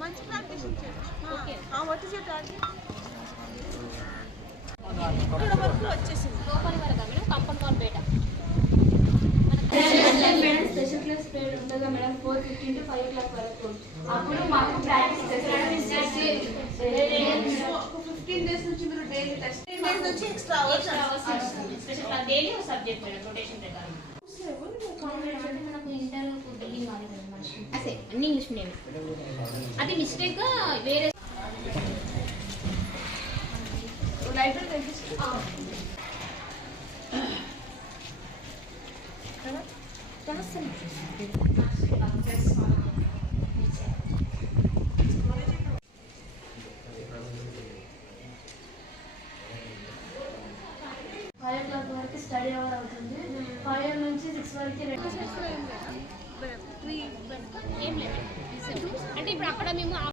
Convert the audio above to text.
మంచి ప్రాక్టీస్ ఇచ్చారు. What is your target? ఇక్కడ వరకు వచ్చేసింది. లోపలి వరకు మేడం కంపౌండ్ వాల్ బయట మేడం స్పెషల్ క్లాస్ పీరియడ్ ఉండగా మేడం 4:15 to 5 o'clock వరకు అప్పుడు మాకు ప్రాక్టీస్ చేస్తారు. 15 days నుంచి మీరు డైలీ టెస్ట్ నుంచి extra hours special class daily ఒక సబ్జెక్ట్ మేడం రొటేషన్ ప్రకారం. మనకు ఇంటర్ బిల్డింగ్ కావాలి మేడం మనిషి అసే అన్ని ఇంగ్లీష్ మీడియం. అది మిస్టేక్ గా వేరే లైబ్రరీ కనిపిస్తుంది. ఫైవ్ ఓ క్లాక్ వరకు స్టడీ అవర్ అవుతుంది. 5 నుంచి 6 వరకు ఏం లేదు అంటే ఇప్పుడు అక్కడ మేము